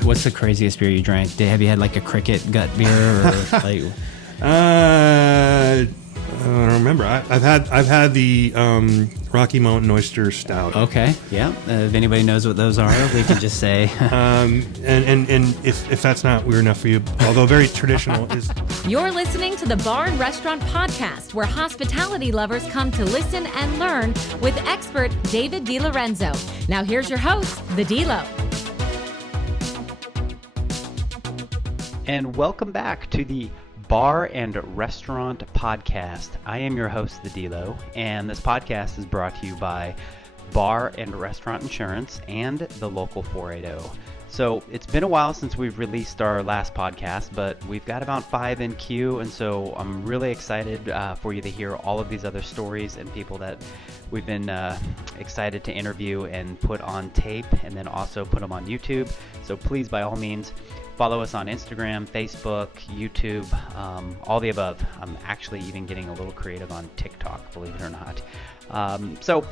What's the craziest beer you drank? Have you had like a cricket gut beer or like? I don't remember. I've had the Rocky Mountain Oyster Stout. Okay, yeah. If anybody knows what those are, we could just say. And if that's not weird enough for you, although very traditional, is. You're listening to the Bar and Restaurant Podcast, where hospitality lovers come to listen and learn with expert David DiLorenzo. Now here's your host, the Delo. And welcome back to the Bar and Restaurant Podcast. I am your host, the Delo, and this podcast is brought to you by Bar and Restaurant Insurance and the Local 480. So it's been a while since we've released our last podcast, but we've got about 5 in queue, and so I'm really excited for you to hear all of these other stories and people that we've been excited to interview and put on tape, and then also put them on YouTube. So please, by all means, follow us on Instagram, Facebook, YouTube, all the above. I'm actually even getting a little creative on TikTok, believe it or not. So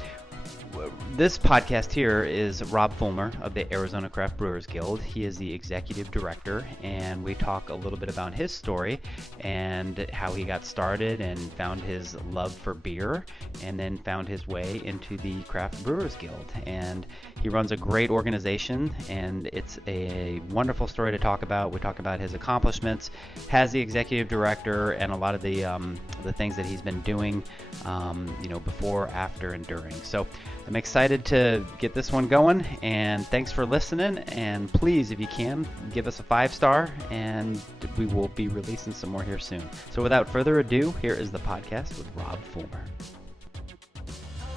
this podcast here is Rob Fullmer of the Arizona Craft Brewers Guild. He is the executive director, and we talk a little bit about his story and how he got started and found his love for beer, and then found his way into the Craft Brewers Guild. And he runs a great organization, and it's a wonderful story to talk about. We talk about his accomplishments as the executive director and a lot of the things that he's been doing, before, after, and during. So I'm excited to get this one going, and thanks for listening. And please, if you can, give us a 5-star, and we will be releasing some more here soon. So without further ado, here is the podcast with Rob Fullmer.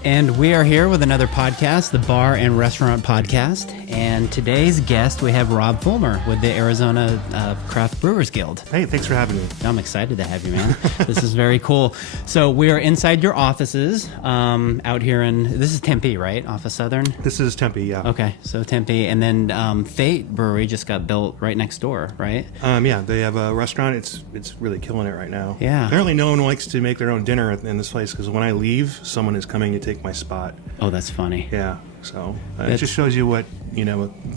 And we are here with another podcast, the Bar and Restaurant Podcast. And today's guest, we have Rob Fullmer with the Arizona Craft Brewers Guild. Hey, thanks for having me. I'm excited to have you, man. This is very cool. So we are inside your offices out here this is Tempe, right? Off of Southern? This is Tempe, yeah. Okay, so Tempe. And then Fate Brewery just got built right next door, right? Yeah, they have a restaurant. It's really killing it right now. Yeah. Apparently no one likes to make their own dinner in this place, because when I leave, someone is coming to take my spot. Oh, that's funny. Yeah, so it just shows you what,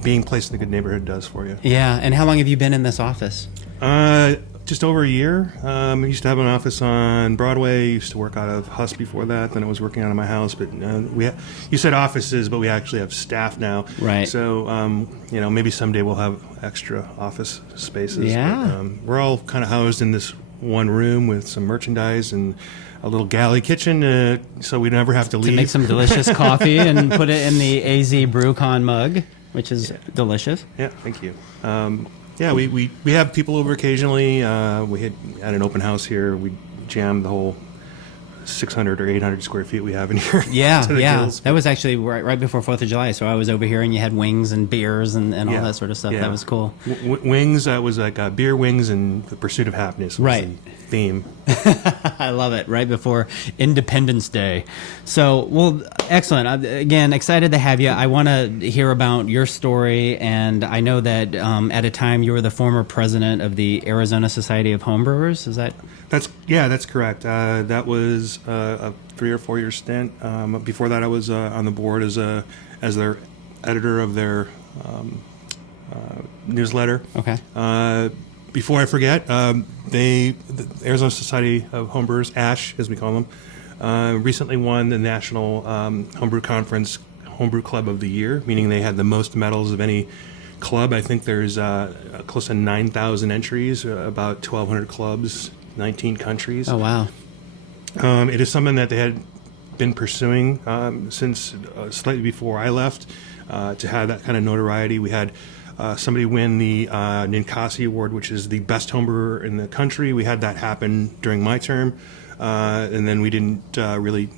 being placed in a good neighborhood does for you. Yeah, and how long have you been in this office? Just over a year. I used to have an office on Broadway. Used to work out of Huss before that. Then I was working out of my house. But you said offices, but we actually have staff now. Right. So, maybe someday we'll have extra office spaces. Yeah. But, we're all kind of housed in this one room with some merchandise and a little galley kitchen, so we never have to leave. To make some delicious coffee and put it in the AZ BrewCon mug, which is delicious. Yeah, thank you. We have people over occasionally. We had an open house here. We jammed the whole 600 or 800 square feet we have in here. Yeah, yeah. gills. That was actually right before 4th of July, so I was over here and you had wings and beers and all that sort of stuff. Yeah. That was cool. Wings, was like beer, wings, and the pursuit of happiness was right. the theme. I love it. Right before Independence Day. So, well, excellent. Again, excited to have you. I want to hear about your story, and I know that at a time you were the former president of the Arizona Society of Homebrewers. Is that? That's correct. That was a 3 or 4 year stint. Before that, I was on the board as their editor of their newsletter. Okay. Before I forget, the Arizona Society of Homebrewers, ASH as we call them, recently won the National Homebrew Conference Homebrew Club of the Year, meaning they had the most medals of any club. I think there's close to 9,000 entries, about 1,200 clubs, 19 countries. Oh, wow. It is something that they had been pursuing since slightly before I left, to have that kind of notoriety. We had somebody win the Ninkasi Award, which is the best homebrewer in the country. We had that happen during my term, and then we didn't really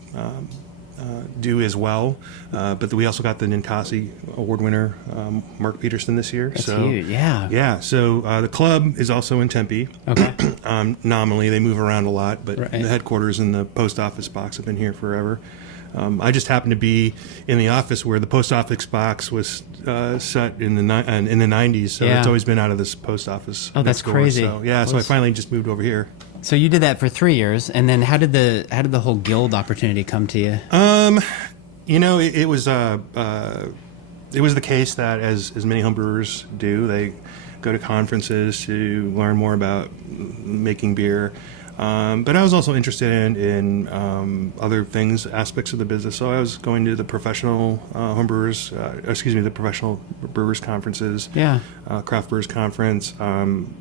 do as well. But we also got the Ninkasi Award winner, Mark Peterson, this year. That's huge. Yeah. Yeah. So the club is also in Tempe. Okay. Nominally, they move around a lot, but right. the headquarters and the post office box have been here forever. I just happened to be in the office where the post office box was set in the 90s, so Yeah. it's always been out of this post office. Oh, that's next door. crazy. So, yeah, so I finally just moved over here. So you did that for 3 years, and then how did the whole guild opportunity come to you? It was it was the case that as many homebrewers do, they go to conferences to learn more about making beer. But I was also interested in other things, aspects of the business. So I was going to the professional the professional brewers conferences, craft brewers conference,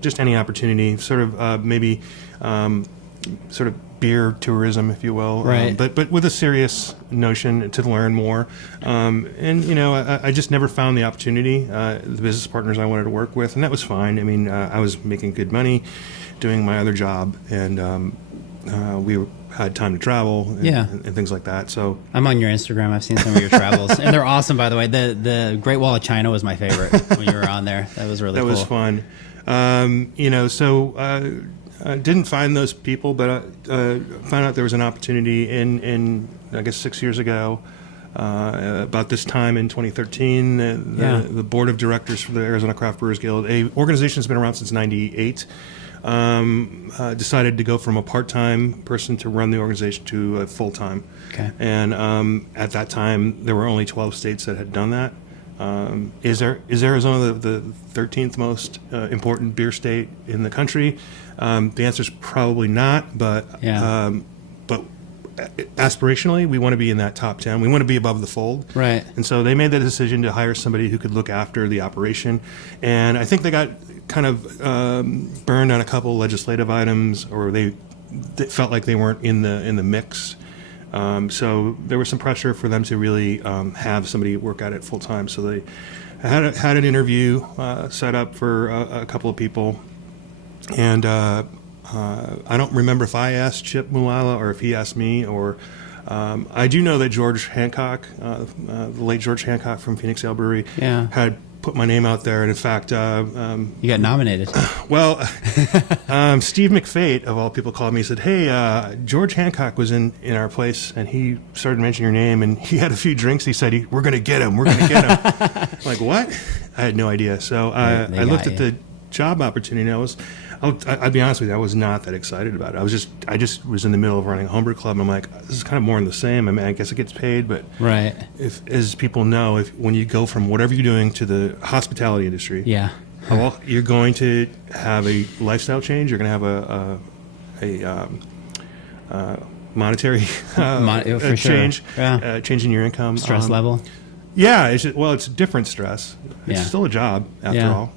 just any opportunity, sort of maybe sort of beer tourism, if you will, right. But with a serious notion to learn more. And I just never found the opportunity, the business partners I wanted to work with, and that was fine. I mean, I was making good money doing my other job, and we had time to travel and things like that. So So I'm on your Instagram. I've seen some of your travels, and they're awesome, by the way. The Great Wall of China was my favorite when you were on there. That was really cool. That was fun. Didn't find those people, but found out there was an opportunity in I guess 6 years ago, about this time in 2013. The board of directors for the Arizona Craft Brewers Guild, a organization that's been around since '98, decided to go from a part-time person to run the organization to a full-time. Okay. And at that time, there were only 12 states that had done that. Is Arizona the 13th most important beer state in the country? The answer is probably not, but aspirationally, we want to be in that top 10. We want to be above the fold. Right. And so they made the decision to hire somebody who could look after the operation. And I think they got kind of burned on a couple legislative items, or they felt like they weren't in the mix. So there was some pressure for them to really have somebody work at it full time. So they had an interview set up for a couple of people, and I don't remember if I asked Chip Mulala or if he asked me. Or I do know that George Hancock, the late George Hancock from Phoenix Ale Brewery, had put my name out there, and in fact, you got nominated. Well, Steve McFate, of all people, called me and said, "Hey, George Hancock was in our place, and he started mentioning your name, and he had a few drinks. He said, we're going to get him. We're going to get him." Like, what? I had no idea. So I looked at the job opportunity, and I'll be honest with you, I was not that excited about it. I just was in the middle of running a homebrew club, and I'm like, this is kind of more than the same. I mean, I guess it gets paid, but right. As people know, when you go from whatever you're doing to the hospitality industry, you're going to have a lifestyle change. You're going to have a monetary change, change in your income, stress level. Yeah, it's a different stress. It's still a job after all,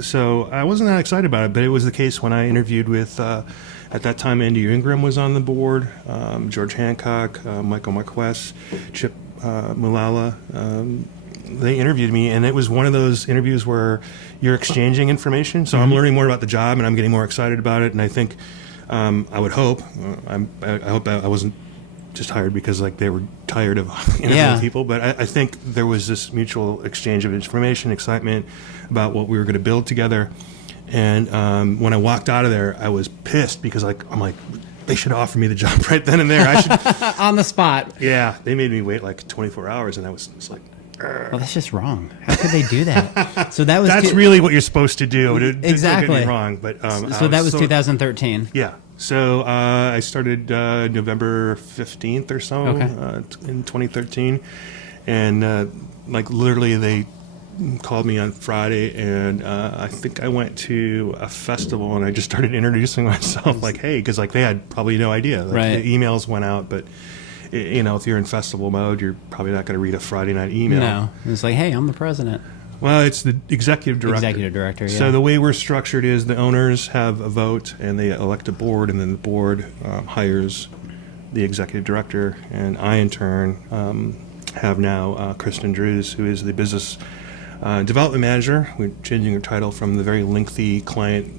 so I wasn't that excited about it, but it was the case when I interviewed with, at that time, Andy Ingram was on the board, George Hancock, Michael Marquez, Chip Mulala. They interviewed me, and it was one of those interviews where you're exchanging information. So I'm learning more about the job, and I'm getting more excited about it. And I think, I would hope, I hope I wasn't just hired because they were tired of interviewing people, but I think there was this mutual exchange of information, excitement about what we were going to build together. And when I walked out of there, I was pissed because I'm like, they should offer me the job right then and there. I should on the spot. Yeah, they made me wait 24 hours, and I was just like, well, that's just wrong. How could they do that? So that's really what you're supposed to do. Exactly. Don't get me wrong, but so that was 2013. Yeah. So I started November 15th or so in 2013, and literally they called me on Friday, and I think I went to a festival, and I just started introducing myself, hey, because they had probably no idea. Right. The emails went out, but if you're in festival mode, you're probably not going to read a Friday night email. No, it's hey, I'm the president. Well, it's the executive director. Executive director, yeah. So the way we're structured is the owners have a vote, and they elect a board, and then the board hires the executive director. And I, in turn, have now Kristen Drews, who is the business development manager. We're changing her title from the very lengthy client.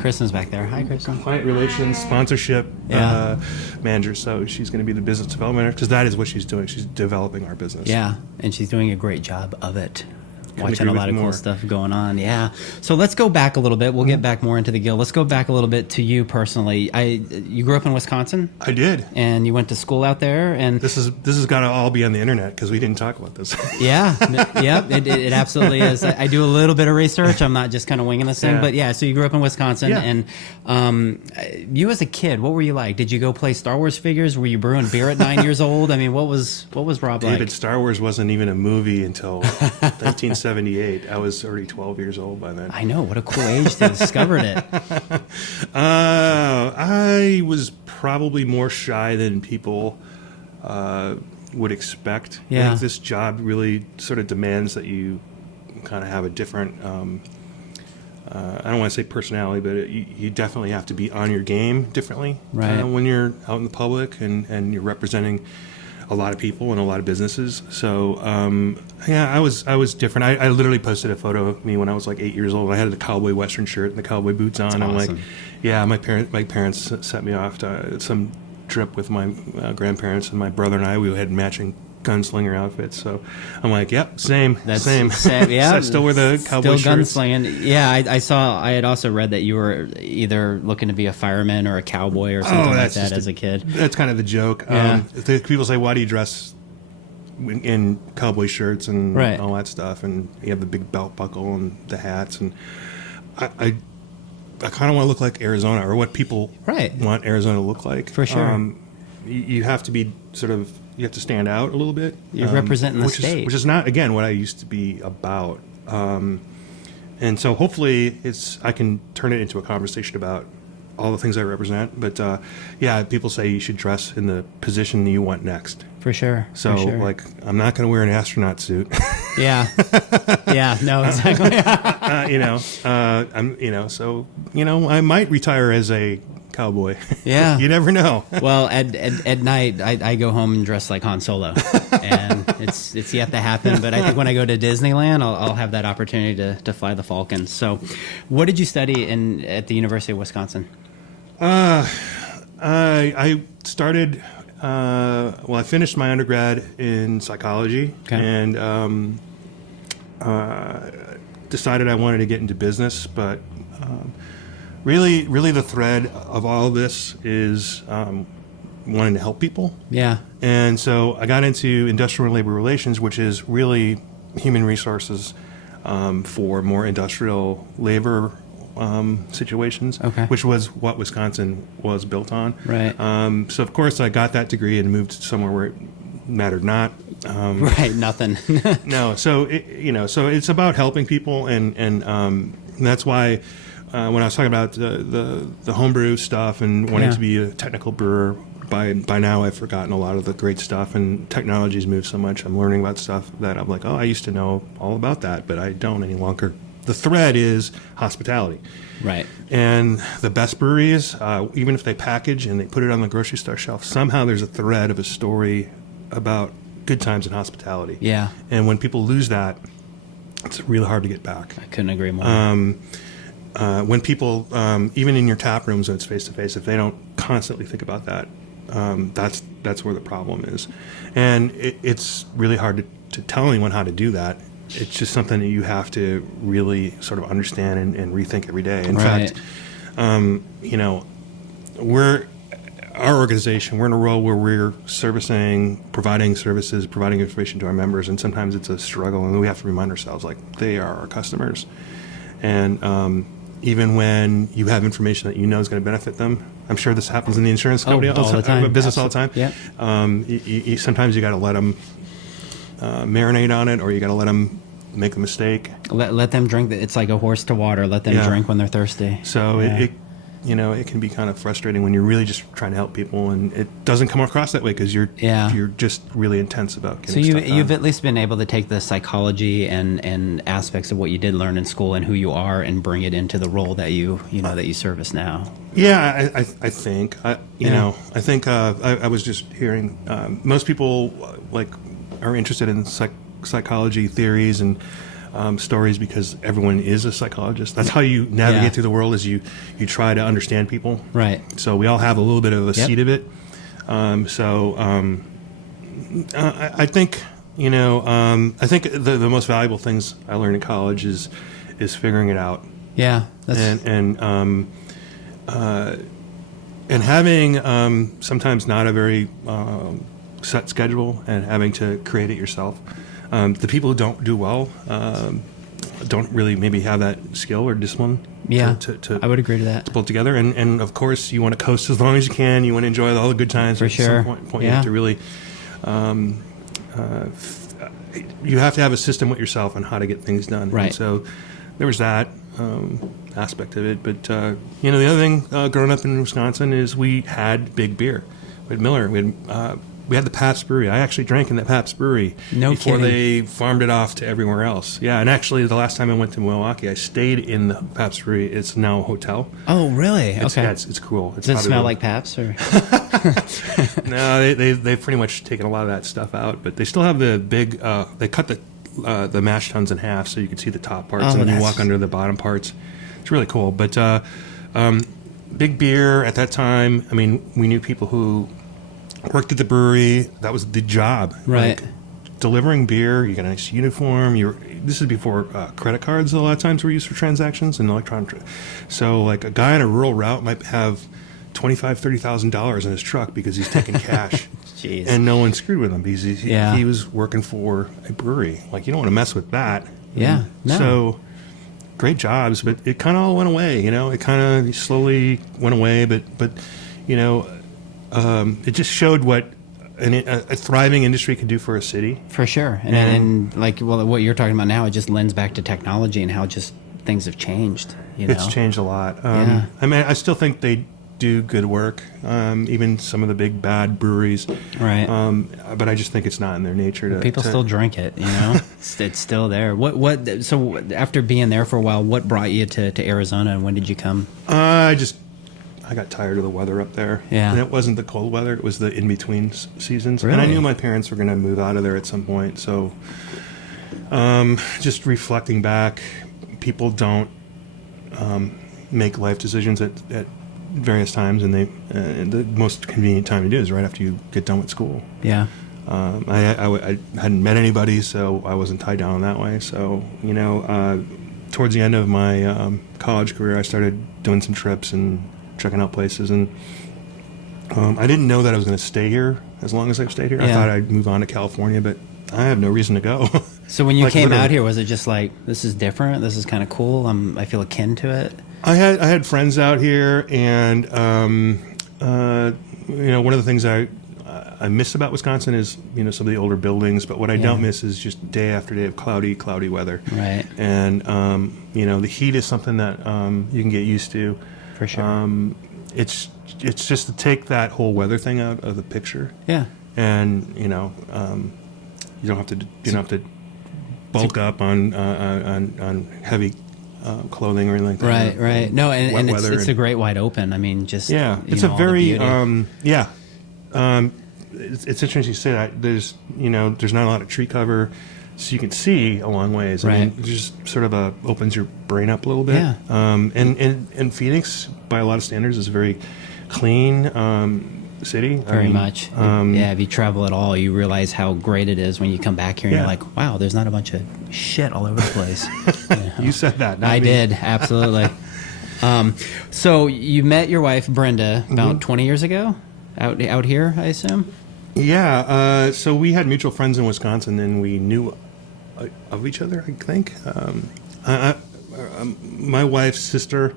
Kristen's back there. Hi, Kristen. Client relations, sponsorship manager. So she's going to be the business development manager, because that is what she's doing. She's developing our business. Yeah, and she's doing a great job of it. watching a lot of cool stuff going on. Yeah. So let's go back a little bit. We'll get back more into the Guild. Let's go back a little bit to you personally. You grew up in Wisconsin? I did. And you went to school out there? And this has got to all be on the internet because we didn't talk about this. Yeah. Yep. It absolutely is. I do a little bit of research. I'm not just kind of winging this thing. But yeah, so you grew up in Wisconsin. Yeah. And you as a kid, what were you like? Did you go play Star Wars figures? Were you brewing beer at 9 years old? I mean, what was Rob like? David, Star Wars wasn't even a movie until 1978. I was already 12 years old by then. I know. What a cool age to have discovered it. I was probably more shy than people would expect. Yeah. I think this job really sort of demands that you kind of have a different, I don't want to say personality, but you definitely have to be on your game differently right. When you're out in the public and you're representing a lot of people and a lot of businesses. So I was different. I literally posted a photo of me when I was like 8 years old. I had the Cowboy Western shirt and the Cowboy boots on. That's I'm awesome. like, yeah, my parents sent me off to some trip with my grandparents, and my brother and we had matching gunslinger outfits. So I'm like, yep, same. Yeah, So I still wear the Cowboy still shirts. Gunslinging. Yeah, I had also read that you were either looking to be a fireman or a cowboy or something like that as a kid. That's kind of the joke. Yeah. People say, why do you dress in cowboy shirts and right. all that stuff, and you have the big belt buckle and the hats, and I kind of want to look like Arizona, or what people right. want Arizona to look like. For sure. You have to be you have to stand out a little bit. You're representing the state. Which is not, again, what I used to be about. And so hopefully I can turn it into a conversation about all the things I represent. But people say you should dress in the position you want next. For sure. So, for sure. like, I'm not going to wear an astronaut suit. Yeah. Yeah. No, exactly. So, I might retire as a cowboy. Yeah. You never know. Well, at night, I go home and dress like Han Solo. And it's yet to happen. But I think when I go to Disneyland, I'll have that opportunity to fly the Falcon. So what did you study at the University of Wisconsin? I started... I finished my undergrad in psychology, okay. and decided I wanted to get into business. But really, the thread of all of this is wanting to help people. Yeah. And so I got into industrial and labor relations, which is really human resources for more industrial labor situations, okay. which was what Wisconsin was built on. Right. So of course I got that degree and moved somewhere where it mattered not. Right. Nothing. No. So so it's about helping people, and that's why when I was talking about the homebrew stuff and wanting to be a technical brewer. By now, I've forgotten a lot of the great stuff, and technology's moved so much. I'm learning about stuff that I'm like, oh, I used to know all about that, but I don't any longer. The thread is hospitality. Right. And the best breweries, even if they package and they put it on the grocery store shelf, somehow there's a thread of a story about good times in hospitality. Yeah. And when people lose that, it's really hard to get back. I couldn't agree more. When people, even in your tap rooms when it's face-to-face, if they don't constantly think about that, that's where the problem is. And it's really hard to tell anyone how to do that. It's just something that you have to really sort of understand and rethink every day. In fact, our organization, we're in a role where we're providing services, providing information to our members, and sometimes it's a struggle, and we have to remind ourselves, like, they are our customers. And even when you have information that you know is going to benefit them, I'm sure this happens in the insurance company all the time. business all the time. Yeah. Sometimes you got to let them marinate on it, or you got to let them make a mistake. Let them drink. It's like a horse to water. Let them drink when they're thirsty. So it can be kind of frustrating when you're really just trying to help people, and it doesn't come across that way because you're just really intense about getting stuff done. You've at least been able to take the psychology and aspects of what you did learn in school and who you are and bring it into the role that you service now. Yeah, I think I was just hearing most people are interested in psychology theories and stories because everyone is a psychologist. That's how you navigate through the world, is you try to understand people. Right. So we all have a little bit of a seed of it. I think I think the most valuable things I learned in college is figuring it out. Yeah, that's and having sometimes not a very set schedule and having to create it yourself. The people who don't do well don't really maybe have that skill or discipline. Yeah, to I would agree to that. To pull it together, and of course you want to coast as long as you can. You want to enjoy all the good times. For sure. At some point you have to really. You have to have a system with yourself on how to get things done. Right. And so there was that aspect of it. But, the other thing growing up in Wisconsin is we had big beer. We had Miller. We had the Pabst Brewery. I actually drank in the Pabst Brewery before they farmed it off to everywhere else. Yeah, and actually the last time I went to Milwaukee, I stayed in the Pabst Brewery. It's now a hotel. Oh, really? Okay. Yeah, it's cool. Does it smell like Pabst? Or? No, they've pretty much taken a lot of that stuff out, but they still have the big. They cut the mash tuns in half so you can see the top parts, and then you walk under the bottom parts. It's really cool. But big beer at that time. I mean, we knew people who worked at the brewery. That was the job. Right. Like, delivering beer. You got a nice uniform. This is before credit cards. A lot of times were used for transactions and electronic. So, like, a guy on a rural route might have $25,000-$30,000 in his truck because he's taking cash. Jeez. And no one screwed with him because he was working for a brewery. Like, you don't want to mess with that. Yeah. No. So, great jobs, but it kind of all went away. It kind of slowly went away. But it just showed what a thriving industry can do for a city. For sure. And what you're talking about now, it just lends back to technology and how just things have changed. It's changed a lot. Yeah. I mean, I still think they do good work, even some of the big bad breweries. Right. But I just think it's not in their nature to. People still drink it, it's still there. So after being there for a while, what brought you to Arizona, and when did you come? I got tired of the weather up there. Yeah. And it wasn't the cold weather, it was the in-between seasons. Really? And I knew my parents were going to move out of there at some point. So just reflecting back, people don't make life decisions at various times, and the most convenient time to do is right after you get done with school. Yeah. I hadn't met anybody, so I wasn't tied down that way. So, towards the end of my college career, I started doing some trips and checking out places, and I didn't know that I was going to stay here as long as I've stayed here. Yeah. I thought I'd move on to California, but I have no reason to go. So when you came literally. out here, was it just like, this is different, this is kind of cool, I feel akin to it? I had friends out here, and one of the things I miss about Wisconsin is some of the older buildings, but what I don't miss is just day after day of cloudy weather. Right. And the heat is something that you can get used to. For sure. It's just to take that whole weather thing out of the picture. Yeah. And you don't have to bulk up on heavy clothing or anything like that. Right. No, and weather it's a great wide open. I mean, just it's a very It's interesting you say that. There's not a lot of tree cover, so you can see a long ways. Right. I mean, it just sort of opens your brain up a little bit. Yeah. And Phoenix, by a lot of standards, is a very clean city. Very much. If you travel at all, you realize how great it is when you come back here and you're like, wow, there's not a bunch of shit all over the place. You said that. Not I me. did, absolutely. So you met your wife, Brenda, about 20 years ago? Out here, I assume? Yeah. So we had mutual friends in Wisconsin, and we knew of each other, I think. My wife's sister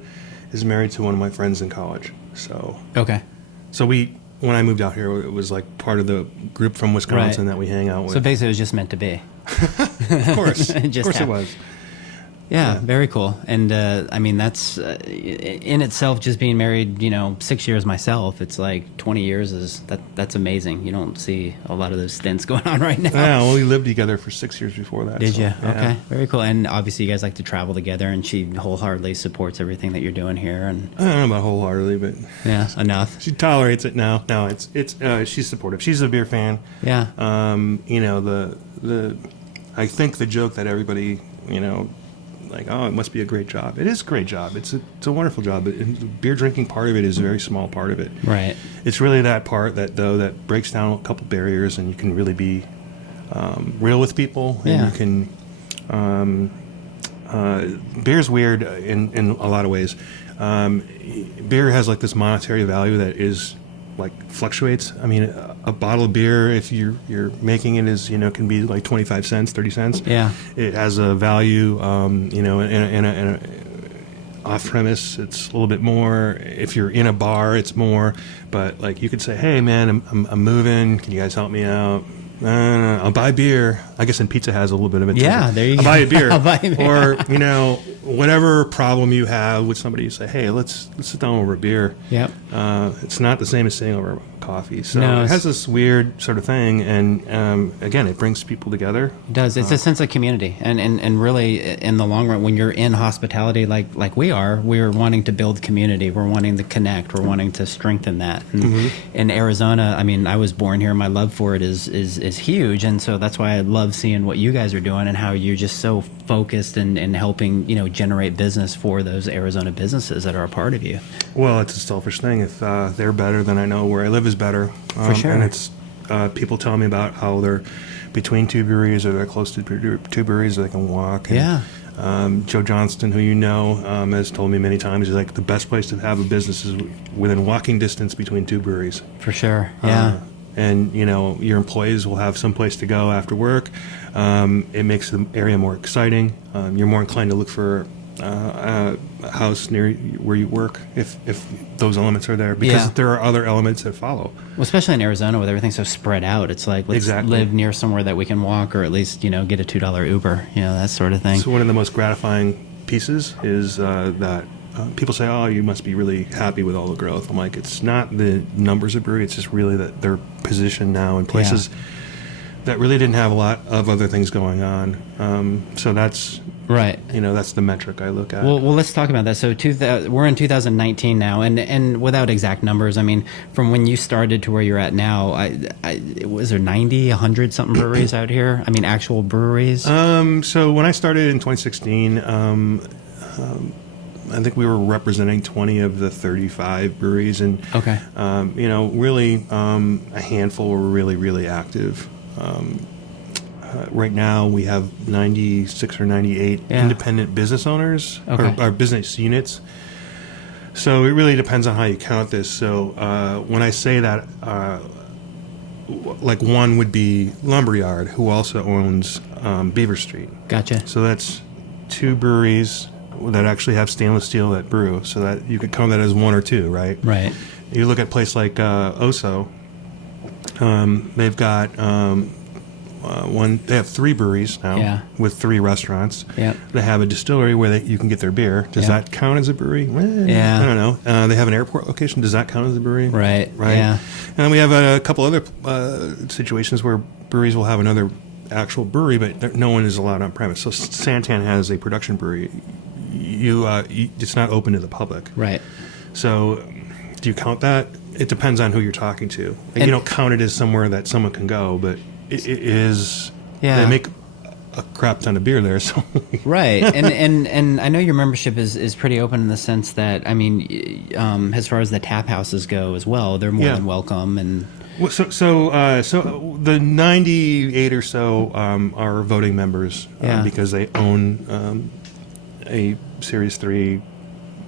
is married to one of my friends in college. So Okay. So when I moved out here, it was like part of the group from Wisconsin that we hang out with. So basically it was just meant to be. Of course. It was. Yeah, very cool. And I mean, that's in itself, just being married, 6 years myself, it's like 20 years that's amazing. You don't see a lot of those stints going on right now. Yeah, well, we lived together for 6 years before that. Did you? Yeah. Okay, very cool. And obviously you guys like to travel together, and she wholeheartedly supports everything that you're doing here. And I don't know about wholeheartedly, but yeah, enough. She tolerates it now. No, it's she's supportive. She's a beer fan. Yeah. I think the joke that everybody, like, oh, it must be a great job. It is a great job. It's a wonderful job. But the beer drinking part of it is a very small part of it. Right. It's really that part that breaks down a couple barriers, and you can really be real with people, and Yeah. you can. Beer's weird in a lot of ways. Beer has like this monetary value that is like fluctuates. I mean, a bottle of beer, if you're making it, is can be like 25 cents, 30 cents. Yeah. It has a value. In a off premise, it's a little bit more. If you're in a bar, it's more. But like you could say, hey man, I'm moving. Can you guys help me out? I'll buy beer. I guess in pizza has a little bit of it. Yeah, too. there you I'll go. buy a beer. I'll buy a beer. Or whatever problem you have with somebody, you say, hey, let's sit down over a beer. Yep. It's not the same as sitting over coffee. So No, it has this weird sort of thing, and again, it brings people together. It does. It's a sense of community, and really, in the long run, when you're in hospitality, like we're wanting to build community. We're wanting to connect. We're wanting to strengthen that. And in Arizona, I mean, I was born here. My love for it is huge, and so that's why I love seeing what you guys are doing and how you're just so focused and helping generate business for those Arizona businesses that are a part of you. Well, it's a selfish thing. If they're better, then I know where I live is better. For sure. And it's people tell me about how they're between two breweries or they're close to two breweries, they can walk. And, Yeah. Joe Johnston, who has told me many times, he's like, the best place to have a business is within walking distance between two breweries. For sure. Yeah. And your employees will have some place to go after work. It makes the area more exciting. You're more inclined to look for a house near where you work if those elements are there, because there are other elements that follow. Well, especially in Arizona with everything so spread out, it's like let's live near somewhere that we can walk, or at least get a $2 Uber, that sort of thing. So one of the most gratifying pieces is that people say, "Oh, you must be really happy with all the growth." I'm like, it's not the numbers of brewery; it's just really that they're positioned now in places that really didn't have a lot of other things going on. So that's right. That's the metric I look at. Well, let's talk about that. So we're in 2019 now, and without exact numbers, I mean, from when you started to where you're at now, was there 90, 100 something breweries out here? I mean, actual breweries. So when I started in 2016, I think we were representing 20 of the 35 breweries, and okay. Really a handful were really, really active. Right now, we have 96 or 98 independent business owners or business units. So it really depends on how you count this. So when I say that, like one would be Lumberyard, who also owns Beaver Street. Gotcha. So that's two breweries that actually have stainless steel that brew. So that you could count that as one or two, right? Right. You look at a place like Oso. They've got they have three breweries now with three restaurants. Yep. They have a distillery where you can get their beer. Does that count as a brewery? I don't know. They have an airport location. Does that count as a brewery? Right. Yeah. And we have a couple other situations where breweries will have another actual brewery, but no one is allowed on premise. So Santan has a production brewery. It's not open to the public. Right. So do you count that? It depends on who you're talking to. You don't count it as somewhere that someone can go, but it is. Yeah. They make a crap ton of beer there, so. Right, and I know your membership is pretty open in the sense that, I mean, as far as the tap houses go as well, they're more than welcome. And well, so the 98 or so are voting members because they own a Series 3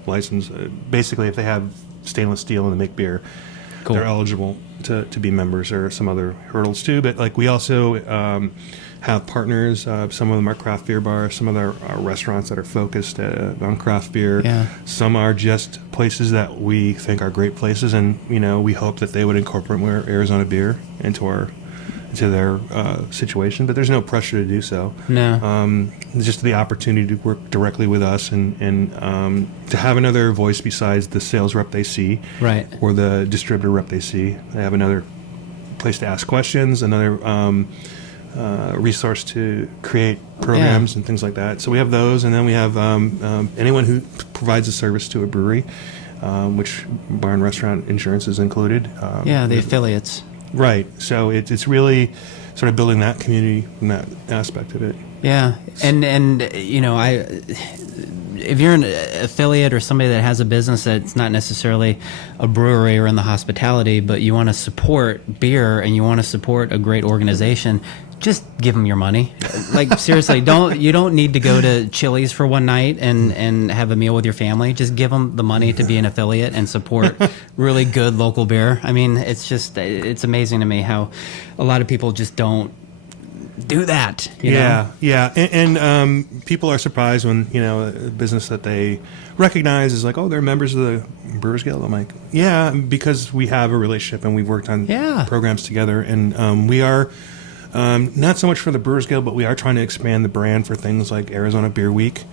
license. Basically, if they have stainless steel and they make beer, they're eligible to be members. There are some other hurdles too, but like we also have partners. Some of them are craft beer bars. Some of them are restaurants that are focused on craft beer. Yeah. Some are just places that we think are great places, and we hope that they would incorporate more Arizona beer into their situation. But there's no pressure to do so. No. Just the opportunity to work directly with us and to have another voice besides the sales rep they see, right, or the distributor rep they see. They have another place to ask questions, another resource to create programs and things like that. So we have those, and then we have anyone who provides a service to a brewery, which bar and restaurant insurance is included. The affiliates. Right. So it's really sort of building that community and that aspect of it. Yeah, and if you're an affiliate or somebody that has a business that's not necessarily a brewery or in the hospitality, but you want to support beer and you want to support a great organization, just give them your money. Like, seriously, you don't need to go to Chili's for one night and have a meal with your family. Just give them the money to be an affiliate and support really good local beer. I mean, it's amazing to me how a lot of people just don't do that. You know? And people are surprised when, a business that they recognize is like, oh, they're members of the Brewers Guild. I'm like, yeah, because we have a relationship and we've worked on programs together, and we are not so much for the Brewers Guild, but we are trying to expand the brand for things like Arizona Beer Week.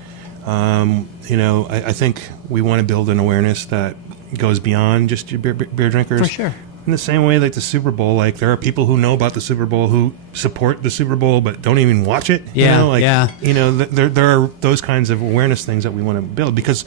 I think we want to build an awareness that goes beyond just your beer drinkers. For sure. In the same way, like the Super Bowl, like there are people who know about the Super Bowl who support the Super Bowl but don't even watch it. There are those kinds of awareness things that we want to build, because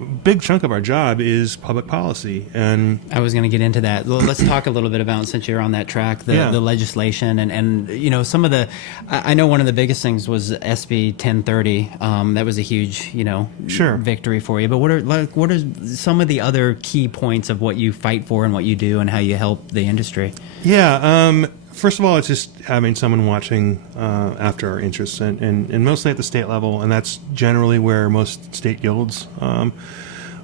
a big chunk of our job is public policy. And I was going to get into that. Well, let's talk a little bit about, since you're on that track, the legislation and some of the. I know one of the biggest things was SB 1030. That was a huge victory for you. But what are some of the other key points of what you fight for and what you do and how you help the industry? First of all, it's just having someone watching after our interests, and mostly at the state level, and that's generally where most state guilds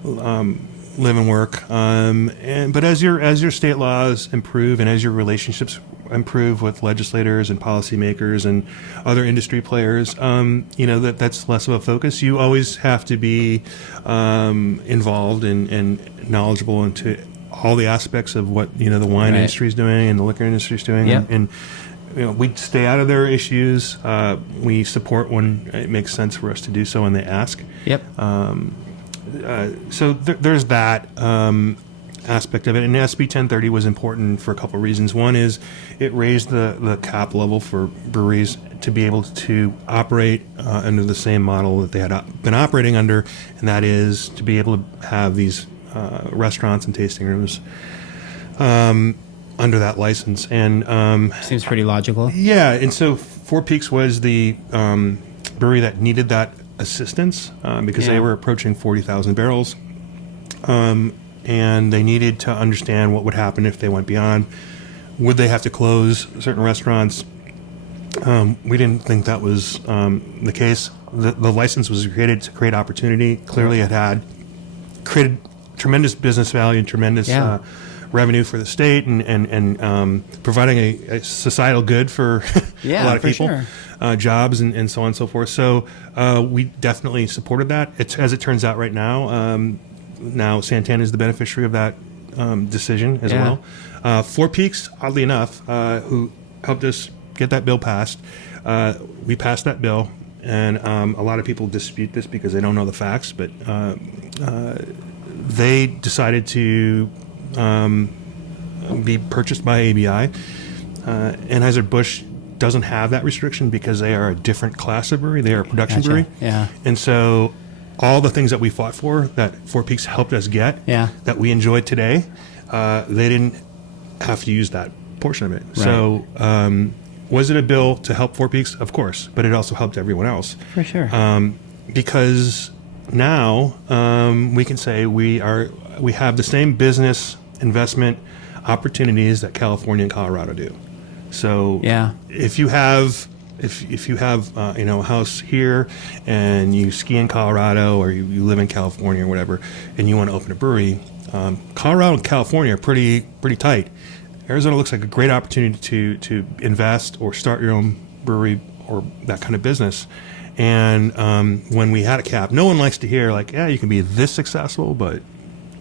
live and work. But as your state laws improve and as your relationships improve with legislators and policymakers and other industry players, that's less of a focus. You always have to be involved and knowledgeable into all the aspects of what the wine industry is doing and the liquor industry is doing, and we stay out of their issues. We support when it makes sense for us to do so when they ask. So there's that aspect of it, and SB 1030 was important for a couple of reasons. One is it raised the cap level for breweries to be able to operate under the same model that they had been operating under, and that is to be able to have these restaurants and tasting rooms under that license. And seems pretty logical. Yeah, and so Four Peaks was the brewery that needed that assistance because they were approaching 40,000 barrels, and they needed to understand what would happen if they went beyond. Would they have to close certain restaurants? We didn't think that was the case. The license was created to create opportunity. Clearly, it had created tremendous business value and tremendous revenue for the state, and providing a societal good for a lot of people, jobs and so on and so forth. So we definitely supported that. As it turns out right now, now Santana is the beneficiary of that decision as well. Four Peaks, oddly enough, who helped us get that bill passed, we passed that bill, and a lot of people dispute this because they don't know the facts, but they decided to be purchased by ABI. Anheuser-Busch doesn't have that restriction because they are a different class of brewery. They are a production brewery. Yeah. And so all the things that we fought for, that Four Peaks helped us get, that we enjoy today, they didn't have to use that portion of it. Right. So was it a bill to help Four Peaks? Of course, but it also helped everyone else. For sure. Because now we can say we have the same business investment opportunities that California and Colorado do. So if you have a house here and you ski in Colorado, or you live in California or whatever, and you want to open a brewery, Colorado and California are pretty tight. Arizona looks like a great opportunity to invest or start your own brewery or that kind of business. And when we had a cap, no one likes to hear you can be this successful, but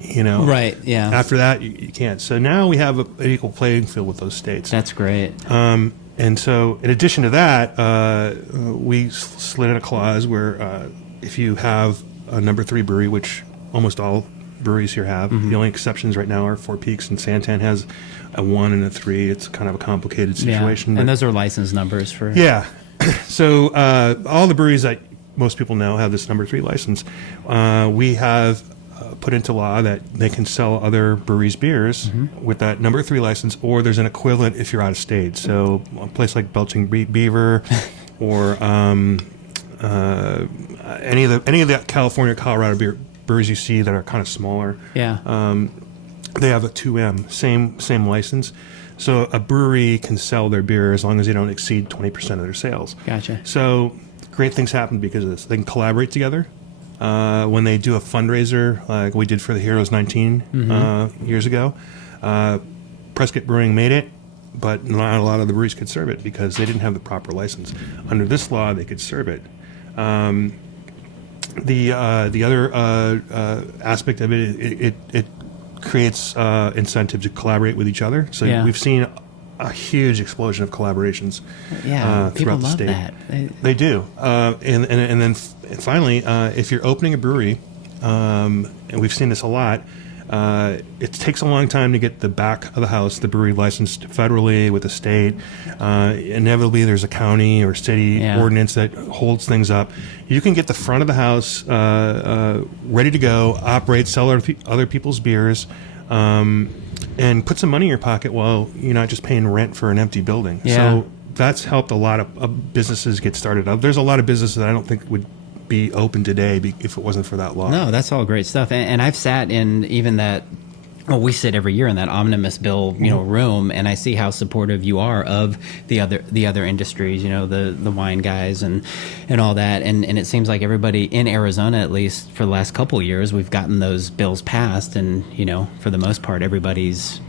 after that you can't. So now we have an equal playing field with those states. That's great. And so in addition to that, we slid in a clause where if you have a number 3 brewery, which almost all breweries here have, the only exceptions right now are Four Peaks, and Santan has a 1 and a 3. It's kind of a complicated situation. And those are license numbers for... Yeah. So all the breweries that most people know have this number 3 license. We have put into law that they can sell other breweries' beers with that number 3 license, or there's an equivalent if you're out of state. So a place like Belching Beaver, or any of the California, Colorado breweries you see that are kind of smaller. Yeah. They have a 2M, same license. So a brewery can sell their beer as long as they don't exceed 20% of their sales. Gotcha. So great things happen because of this. They can collaborate together. When they do a fundraiser, like we did for the Heroes 19 years ago, Prescott Brewing made it, but not a lot of the breweries could serve it because they didn't have the proper license. Under this law, they could serve it. The other aspect of it creates incentive to collaborate with each other. So we've seen a huge explosion of collaborations people throughout the love state. that. They do. And then finally, if you're opening a brewery, and we've seen this a lot, it takes a long time to get the back of the house, the brewery licensed federally with the state. Inevitably, there's a county or city ordinance that holds things up. You can get the front of the house ready to go, operate, sell other people's beers, and put some money in your pocket while you're not just paying rent for an empty building. Yeah. So that's helped a lot of businesses get started up. There's a lot of businesses that I don't think would be open today if it wasn't for that law. No, that's all great stuff. And I've sat in even that. Well, we sit every year in that omnibus bill, room, and I see how supportive you are of the other industries, the wine guys and all that. And it seems like everybody in Arizona, at least for the last couple of years, we've gotten those bills passed, and for the most part, everybody's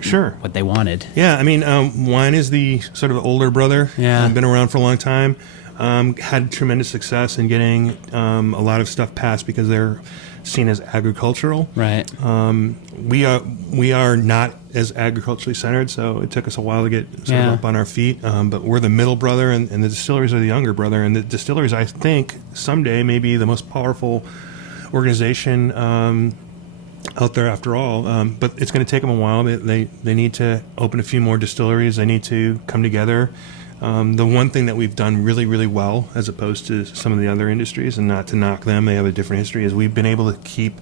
sure what they wanted. Yeah, I mean, wine is the sort of older brother. Yeah, been around for a long time. Had tremendous success in getting a lot of stuff passed because they're seen as agricultural. Right. We are not as agriculturally centered, so it took us a while to get sort of up on our feet. But we're the middle brother, and the distilleries are the younger brother. And the distilleries, I think, someday may be the most powerful organization out there after all. But it's going to take them a while. They need to open a few more distilleries. They need to come together. The one thing that we've done really, really well, as opposed to some of the other industries, and not to knock them, they have a different history, is we've been able to keep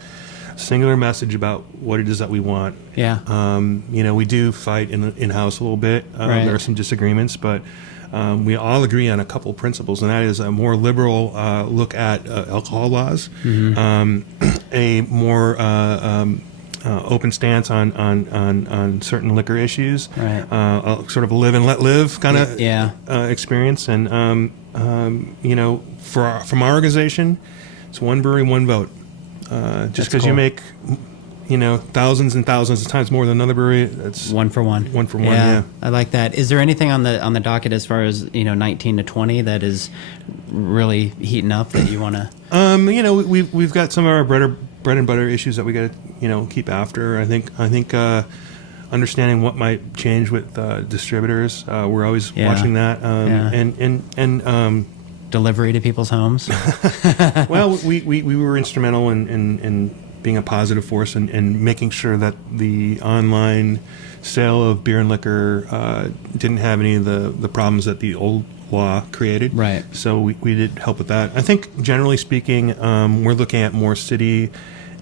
a singular message about what it is that we want. Yeah. We do fight in-house a little bit. Right. There are some disagreements, but we all agree on a couple of principles, and that is a more liberal look at alcohol laws, a more open stance on certain liquor issues, right. Sort of a live and let live kind of experience. And from our organization, it's one brewery, one vote. Just because you make thousands and thousands of times more than another brewery, it's one for one. One for one. Yeah, I like that. Is there anything on the docket as far as 19 to 20 that is really heating up that you want to? We've got some of our bread and butter issues that we got to keep after. I think understanding what might change with distributors. We're always watching that. And delivery to people's homes. Well, we were instrumental in being a positive force and making sure that the online sale of beer and liquor didn't have any of the problems that the old law created. Right. So we did help with that. I think generally speaking, we're looking at more city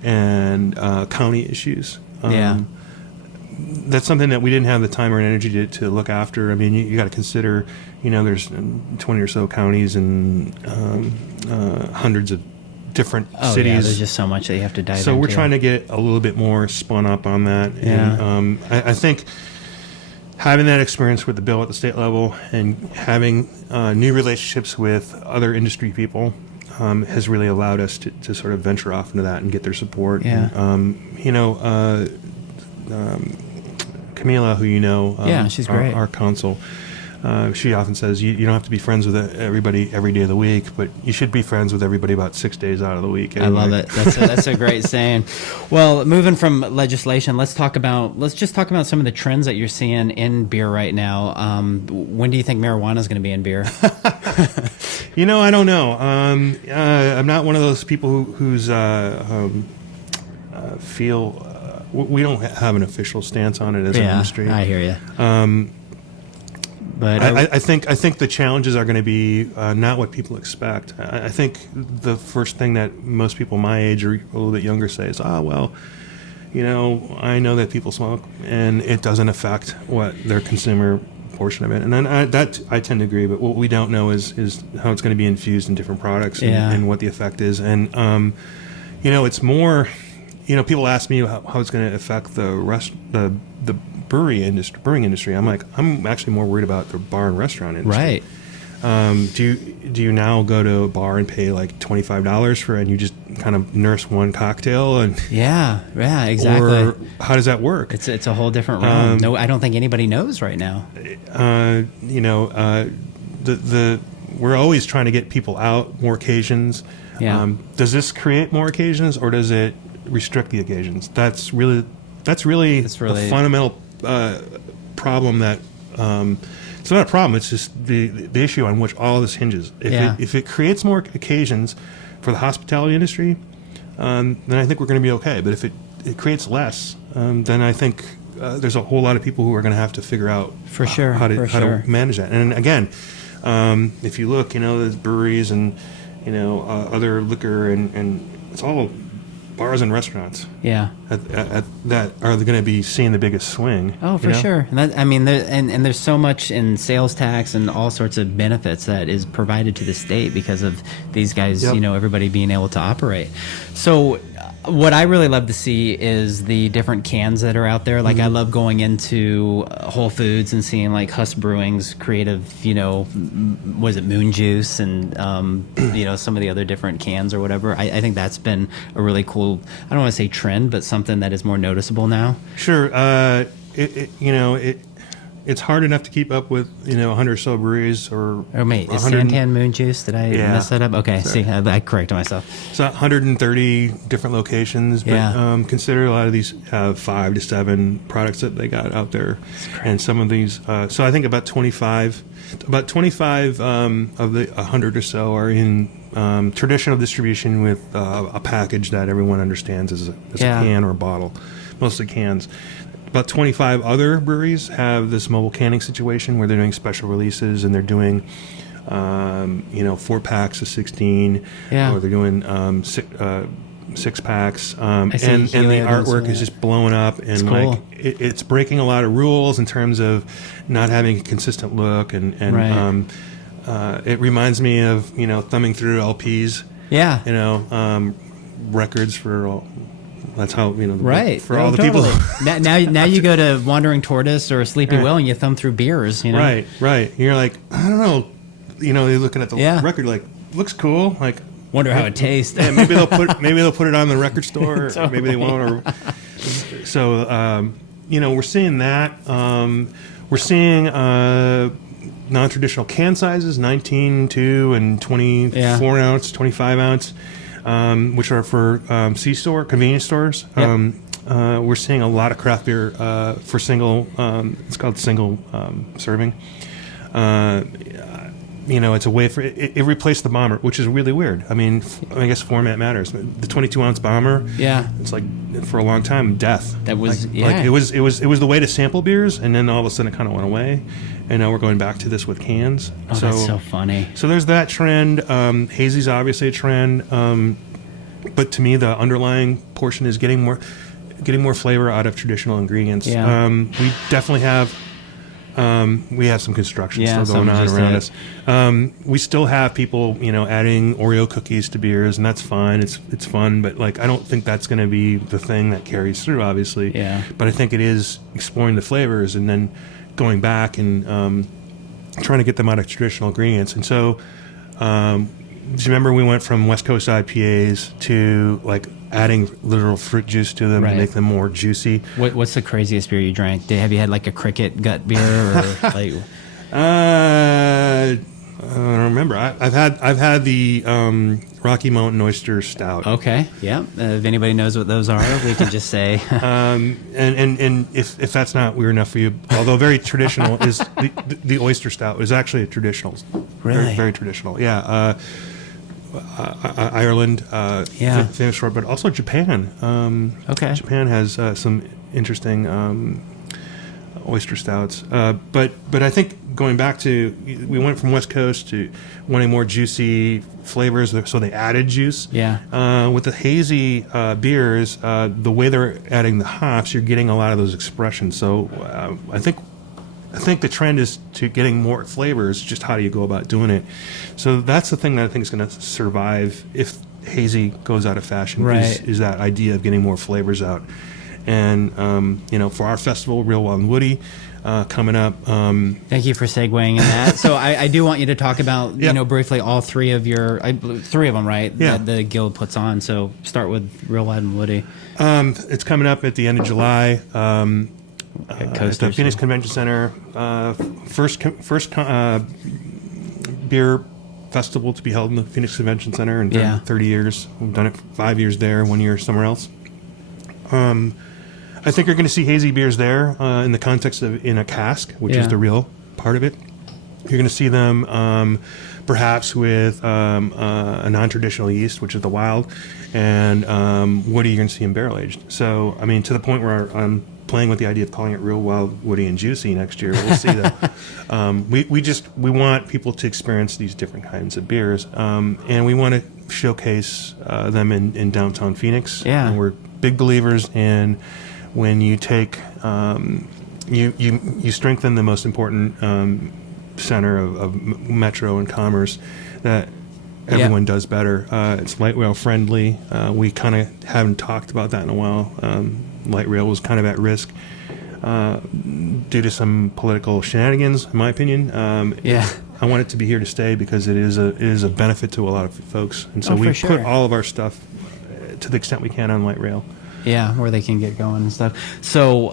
and county issues. That's something that we didn't have the time or energy to look after. I mean, you got to consider, there's 20 or so counties and hundreds of different cities. Yeah, there's just so much that you have to dive into. So we're trying to get a little bit more spun up on that. Yeah. And I think having that experience with the bill at the state level and having new relationships with other industry people has really allowed us to sort of venture off into that and get their support. Yeah. And, Camila, who she's great. Our counsel, she often says you don't have to be friends with everybody every day of the week, but you should be friends with everybody about 6 days out of the week. Anyway. I love it. That's a great saying. Well, moving from legislation, let's just talk about some of the trends that you're seeing in beer right now. When do you think marijuana is going to be in beer? I don't know. I'm not one of those people who's feel. We don't have an official stance on it as an industry. I hear you. But I think the challenges are going to be not what people expect. I think the first thing that most people my age or a little bit younger say is, I know that people smoke, and it doesn't affect what their consumer portion of it. And then I tend to agree, but what we don't know is how it's going to be infused in different products and what the effect is. And it's more. People ask me how it's going to affect the brewing industry. I'm actually more worried about the bar and restaurant industry. Right. Do you now go to a bar and pay like $25 and you just kind of nurse one cocktail and Yeah, exactly. or how does that work? It's a whole different realm. No, I don't think anybody knows right now. We're always trying to get people out, more occasions. Yeah. Does this create more occasions or does it restrict the occasions? That's really the fundamental problem that. It's not a problem. It's just the issue on which all this hinges. If it creates more occasions for the hospitality industry, then I think we're going to be okay. But if it creates less, then I think there's a whole lot of people who are going to have to figure out how to manage that. And again, if you look, there's breweries and other liquor and it's all bars and restaurants. Yeah. That are going to be seeing the biggest swing. Oh, for sure. And there's so much in sales tax and all sorts of benefits that is provided to the state because of these guys, Yep. Everybody being able to operate. So what I really love to see is the different cans that are out there. Like I love going into Whole Foods and seeing like Huss Brewing's creative, was it Moon Juice and, some of the other different cans or whatever. I think that's been a really cool, I don't want to say trend, but something that is more noticeable now. Sure. It's hard enough to keep up with 100 or so breweries or. Oh mate, is Santan Moon Juice? Did I mess that up? Okay, sorry. see, I corrected myself. It's 130 different locations, but consider a lot of these have 5 to 7 products that they got out there, and some of these. So I think about 25 of the 100 or so are in traditional distribution with a package that everyone understands as a can or a bottle, mostly cans. About 25 other breweries have this mobile canning situation where they're doing special releases and they're doing, 4 packs of 16, or they're doing 6 packs, and the artwork is just blowing up, and cool. it's breaking a lot of rules in terms of not having a consistent look, and right. It reminds me of thumbing through LPs, records for all. That's how right for all the people. now you go to Wandering Tortoise or Sleepy Will and you thumb through beers. Right. And you're like, I don't know. You're looking at the record like looks cool. Like wonder how it tastes. Maybe they'll put it on the record store. Totally. Or maybe they won't. Or so we're seeing that. We're seeing non-traditional can sizes, 19.2 and 24 ounce, 25 ounce. Which are for C-store, convenience stores. Yep. We're seeing a lot of craft beer for single, it's called single serving. It's a way for, it replaced the bomber, which is really weird. I guess format matters. The 22-ounce bomber, it's like, for a long time, death. That was, it was the way to sample beers, and then all of a sudden it kind of went away. And now we're going back to this with cans. Oh, that's so funny. So there's that trend. Hazy's obviously a trend, but to me, the underlying portion is getting more flavor out of traditional ingredients. Yeah. We definitely have. We have some construction still going on around us. We still have people, adding Oreo cookies to beers, and that's fine. It's fun, but I don't think that's going to be the thing that carries through. Obviously, But I think it is exploring the flavors and then going back and trying to get them out of traditional ingredients. And so, do you remember we went from West Coast IPAs to adding literal fruit juice to them to make them more juicy? What's the craziest beer you drank? Have you had a cricket gut beer or I don't remember. I've had the Rocky Mountain Oyster Stout. Okay, yeah. If anybody knows what those are, we can just say. And if that's not weird enough for you, although very traditional, is the Oyster Stout is actually a traditional. Really? Very, very traditional. Yeah. Ireland, famous for it, but also Japan. Okay. Japan has some interesting oyster stouts. But I think going back to, we went from West Coast to wanting more juicy flavors, so they added juice. Yeah. With the hazy beers, the way they're adding the hops, you're getting a lot of those expressions. So I think the trend is to getting more flavors. Just how do you go about doing it? So that's the thing that I think is going to survive if hazy goes out of fashion. Right. Is that idea of getting more flavors out. And for our festival, Real Wild and Woody, coming up. Thank you for segueing in that. So I do want you to talk about Yep. briefly all three of them, right? Yeah. That the guild puts on. So start with Real Wild and Woody. It's coming up at the end of July. At the Coasters, Phoenix yeah. Convention Center, first beer festival to be held in the Phoenix Convention Center in 30 years. We've done it for 5 years there, 1 year somewhere else. I think you're going to see hazy beers there in the context of in a cask, which is the real part of it. You're going to see them perhaps with a non-traditional yeast, which is the wild, and Woody you're going to see in barrel aged. So, I mean, to the point where I'm playing with the idea of calling it Real Wild, Woody, and Juicy next year. We'll see that. We want people to experience these different kinds of beers, and we want to showcase them in downtown Phoenix. Yeah. And we're big believers in when you take you strengthen the most important center of metro and commerce, that everyone does better. It's light rail friendly. We kind of haven't talked about that in a while. Light rail was kind of at risk due to some political shenanigans, in my opinion. I want it to be here to stay because it is a benefit to a lot of folks, and so we put all of our stuff to the extent we can on light rail. Yeah, where they can get going and stuff. So,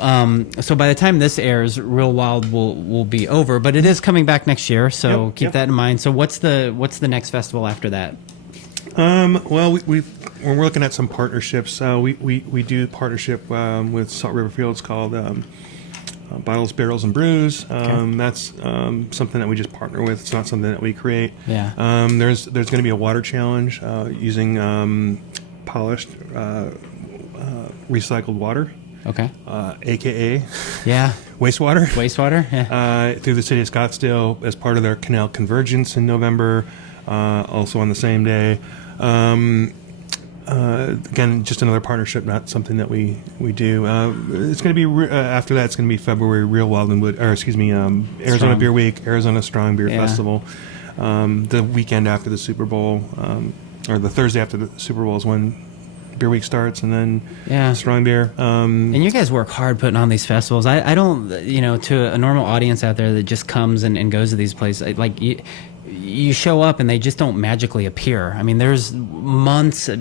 so by the time this airs, Real Wild will be over, but it is coming back next year. So keep that in mind. So what's the next festival after that? Well, we're looking at some partnerships. We do partnership with Salt River Fields called Bottles, Barrels, and Brews. That's something that we just partner with. It's not something that we create. Yeah. There's going to be a water challenge using polished recycled water. Okay. AKA wastewater. Through the city of Scottsdale as part of their canal convergence in November. Also on the same day. Again, just another partnership, not something that we do. It's going to be after that. It's going to be February Real Wild and Wood, Arizona Strong. Beer Week, Arizona Strong Beer Festival. The weekend after the Super Bowl, or the Thursday after the Super Bowl is when Beer Week starts, and then Strong Beer. And you guys work hard putting on these festivals. I don't, to a normal audience out there that just comes and goes to these places, like you show up and they just don't magically appear. I mean, there's months of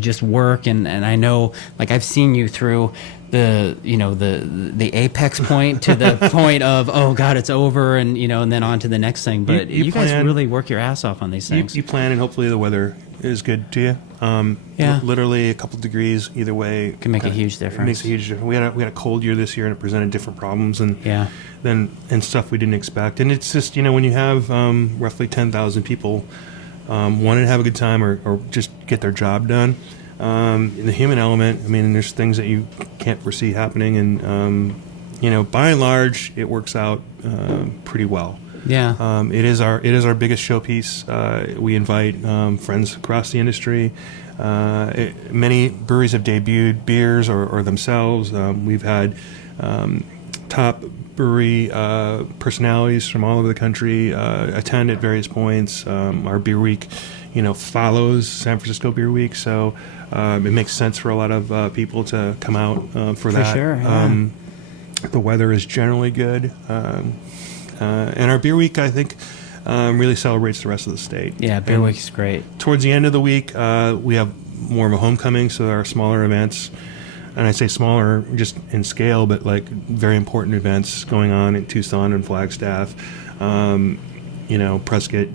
just work, and I know, like, I've seen you through the apex point to the point of, oh God, it's over, and then on to the next thing. But you guys really work your ass off on these things. You plan, and hopefully the weather is good to you. Literally a couple degrees either way can make a huge difference. It makes a huge difference. We had a cold year this year, and it presented different problems and stuff we didn't expect. And it's just when you have roughly 10,000 people wanting to have a good time or just get their job done. The human element, I mean, there's things that you can't foresee happening, and by and large, it works out pretty well. Yeah. It is our biggest showpiece. We invite friends across the industry. Many breweries have debuted beers or themselves. We've had top brewery personalities from all over the country attend at various points. Our beer week, follows San Francisco Beer Week, so it makes sense for a lot of people to come out for that. Sure. Yeah. The weather is generally good. And our beer week, I think, really celebrates the rest of the state. Yeah, beer week is great. Towards the end of the week, we have more of a homecoming, so there are smaller events, and I say smaller just in scale, but like very important events going on in Tucson and Flagstaff, Prescott.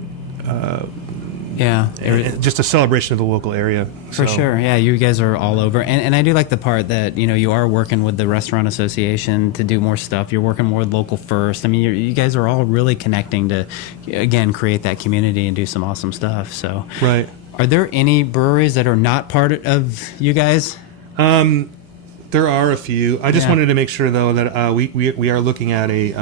Just a celebration of the local area. For sure. Yeah, you guys are all over. And I do like the part that, you are working with the Restaurant Association to do more stuff. You're working more with Local First. I mean, you guys are all really connecting to, again, create that community and do some awesome stuff. So, right. Are there any breweries that are not part of you guys? There are a few. I just wanted to make sure, though, that we are looking at a...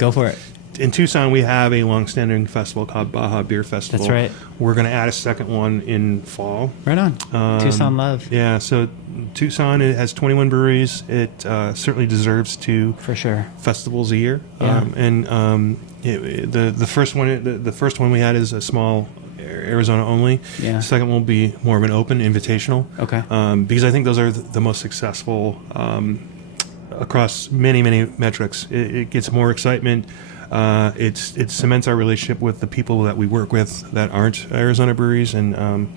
go for it. In Tucson, we have a long-standing festival called Baja Beer Festival. That's right. We're going to add a second one in fall. Right on. Tucson love. Yeah, so Tucson, it has 21 breweries. It certainly deserves 2 for sure festivals a year. Yeah. The first one we had is a small Arizona only. Yeah. Second will be more of an open invitational. Okay. Because I think those are the most successful across many metrics. It gets more excitement. It cements our relationship with the people that we work with that aren't Arizona breweries, and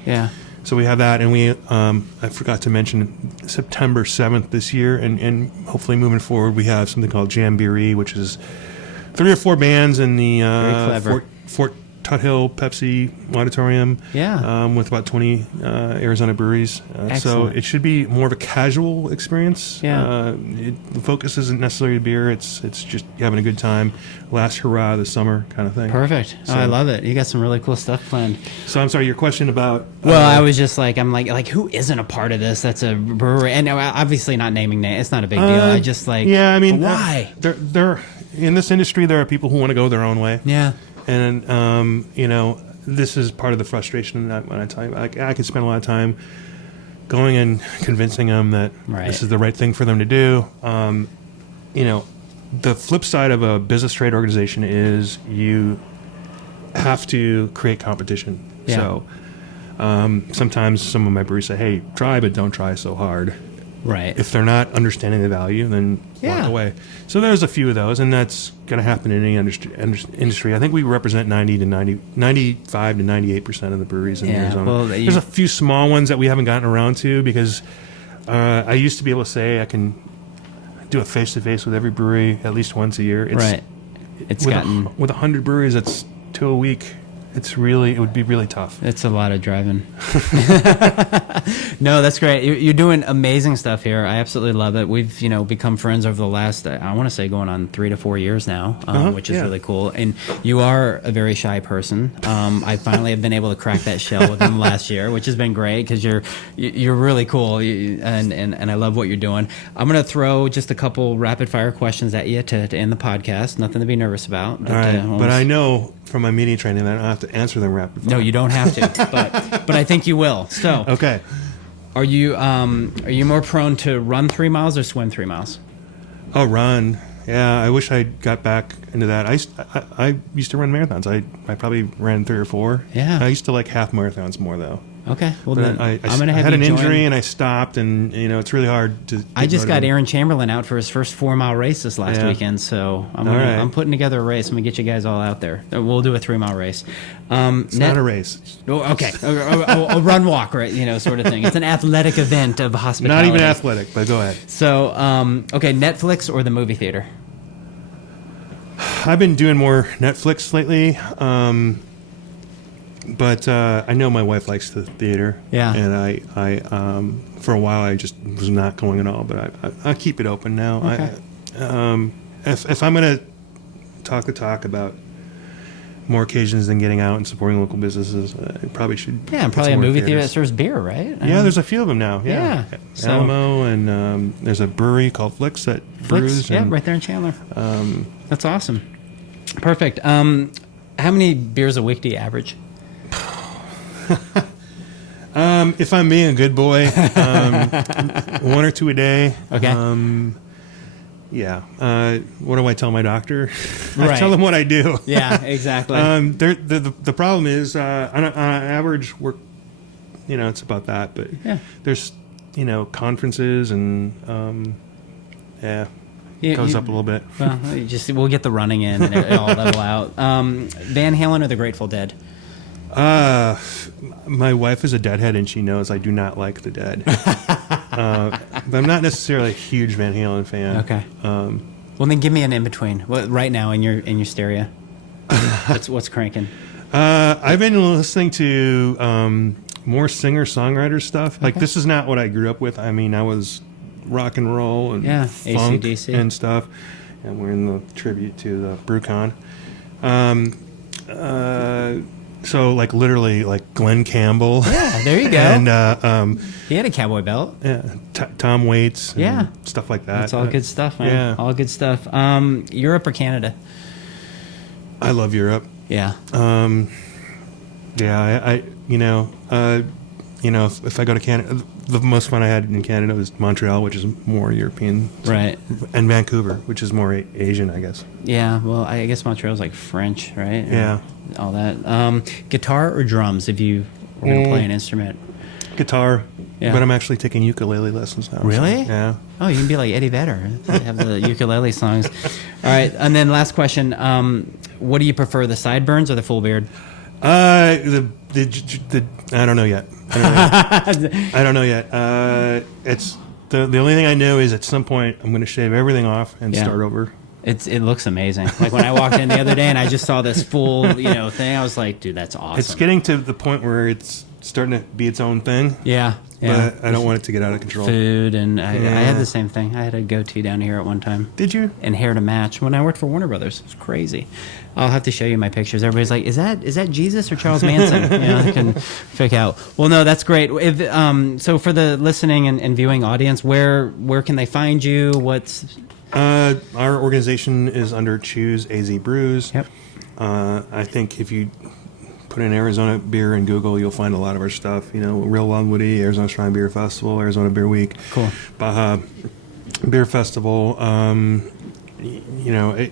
so we have that, and we I forgot to mention September 7th this year, and hopefully moving forward we have something called Jamboree, which is 3 or 4 bands in the Fort Tuthill Pepsi Auditorium, with about 20 Arizona breweries. So it should be more of a casual experience. The focus isn't necessarily beer; it's just having a good time. Last hurrah of the summer kind of thing. Perfect. So, I love it. You got some really cool stuff planned. So I'm sorry, your question about... Well, I was just like, I'm like who isn't a part of this? That's a brewery, and obviously not naming names. It's not a big deal. I just like, yeah, I mean, why? There in this industry, there are people who want to go their own way. Yeah. And, this is part of the frustration that when I tell you, like, I could spend a lot of time going and convincing them that this is the right thing for them to do. The flip side of a business trade organization is you have to create competition. Yeah. So sometimes some of my breweries say, hey, try, but don't try so hard. Right. If they're not understanding the value, then walk away. So there's a few of those, and that's going to happen in any industry. I think we represent 95 to 98% of the breweries in Arizona. Well, there's a few small ones that we haven't gotten around to because I used to be able to say I can do a face-to-face with every brewery at least once a year. With 100 breweries, that's 2 a week. It would be really tough. It's a lot of driving. No, that's great. You're doing amazing stuff here. I absolutely love it. We've, become friends over the last, I want to say going on 3 to 4 years now, which is really cool. And you are a very shy person. I finally have been able to crack that shell with him last year, which has been great because you're really cool. And I love what you're doing. I'm going to throw just a couple rapid fire questions at you to end the podcast. Nothing to be nervous about. All right. But I know from my media training that I don't have to answer them rapid fire. No, you don't have to, but I think you will. So, okay. Are you more prone to run 3 miles or swim 3 miles? Oh, run. Yeah, I wish I got back into that. I used to run marathons. I probably ran 3 or 4. Yeah. I used to like half marathons more though. Okay. Well, but then I I'm gonna have had you an join. injury and I stopped, and it's really hard to. I just got Aaron Chamberlain out for his first 4-mile race this last weekend, so I'm putting together a race. I'm gonna get you guys all out there. We'll do a 3-mile race. It's not a race. Oh, okay, a run walk, right? Sort of thing. It's an athletic event of hospitality. Not even athletic, but go ahead. So, okay, Netflix or the movie theater? I've been doing more Netflix lately. But I know my wife likes the theater. Yeah. And I for a while I just was not going at all, but I keep it open now. Okay. If I'm going to talk the talk about more occasions than getting out and supporting local businesses, I probably should. Yeah, and probably a movie theater that serves beer, right? Yeah, there's a few of them now. Yeah. So, Alamo, and there's a brewery called Flicks that brews. Yeah, right there in Chandler. That's awesome. Perfect. How many beers a week do you average? If I'm being a good boy, 1 or 2 a day. Okay. Yeah. What do I tell my doctor? Right. I tell him what I do. Yeah, exactly. The problem is on average we're, it's about that, but there's conferences and it goes up a little bit. Well, we'll get the running in and it'll all level out. Van Halen or the Grateful Dead? My wife is a Deadhead, and she knows I do not like the Dead. But I'm not necessarily a huge Van Halen fan. Okay. Well, then give me an in between. Right now in your stereo, what's cranking? I've been listening to more singer-songwriter stuff. Like, this is not what I grew up with. I mean, I was rock and roll and funk AC/DC and stuff, and we're in the tribute to the BrewCon. So, like, literally, like Glenn Campbell. Yeah, there you go. And he had a cowboy belt. Yeah, Tom Waits. And stuff like that. That's all good stuff, man. Yeah, all good stuff. Europe or Canada? I love Europe. Yeah. Yeah. If I go to Canada, the most fun I had in Canada was Montreal, which is more European, Right. and Vancouver, which is more Asian, I guess. Yeah. Well, I guess Montreal's like French, right? Yeah. And all that. Guitar or drums? If you were going to play an instrument. Guitar, Yeah. but I'm actually taking ukulele lessons now. Really? So, yeah. Oh, you can be like Eddie Vedder. Have the ukulele songs. All right. And then last question. What do you prefer, the sideburns or the full beard? I don't know yet. I don't know yet. It's the only thing I know is at some point I'm going to shave everything off and Yeah. start over. It looks amazing. Like when I walked in the other day and I just saw this full, thing, I was like, dude, that's awesome. It's getting to the point where it's starting to be its own thing. Yeah. Yeah. But I don't want it to get out of control. Food and I Yeah. had the same thing. I had a goatee down here at one time. Did you? And hair to match when I worked for Warner Brothers. It was crazy. I'll have to show you my pictures. Everybody's like, is that Jesus or Charles Manson? I can figure out. Well, no, that's great. So for the listening and viewing audience, where can they find you? What's Our organization is under Choose AZ Brews. Yep. I think if you put in Arizona beer in Google, you'll find a lot of our stuff. Real Wild Woody, Arizona Shrine Beer Festival, Arizona Beer Week, Cool. Baja Beer Festival.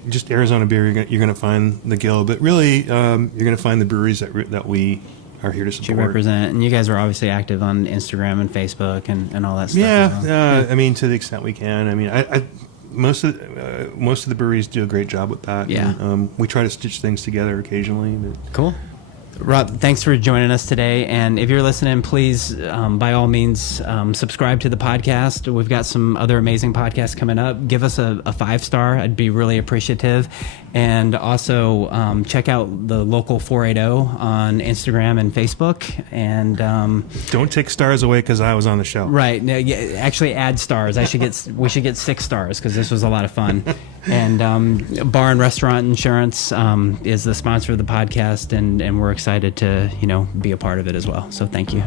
Just Arizona beer. You're going to find the Guild, but really, you're going to find the breweries that we are here to you support. represent? And you guys are obviously active on Instagram and Facebook and all that stuff. Yeah, as well. I mean, to the extent we can. I mean, most of the breweries do a great job with that. Yeah. And, we try to stitch things together occasionally. But Cool. Rob, thanks for joining us today. And if you're listening, please, by all means, subscribe to the podcast. We've got some other amazing podcasts coming up. Give us a 5-star. I'd be really appreciative. And also check out the local 480 on Instagram and Facebook. And don't take stars away because I was on the show. right, no, yeah, actually add stars. We should get 6 stars because this was a lot of fun. And Bar and Restaurant Insurance is the sponsor of the podcast, and we're excited to be a part of it as well. So thank you.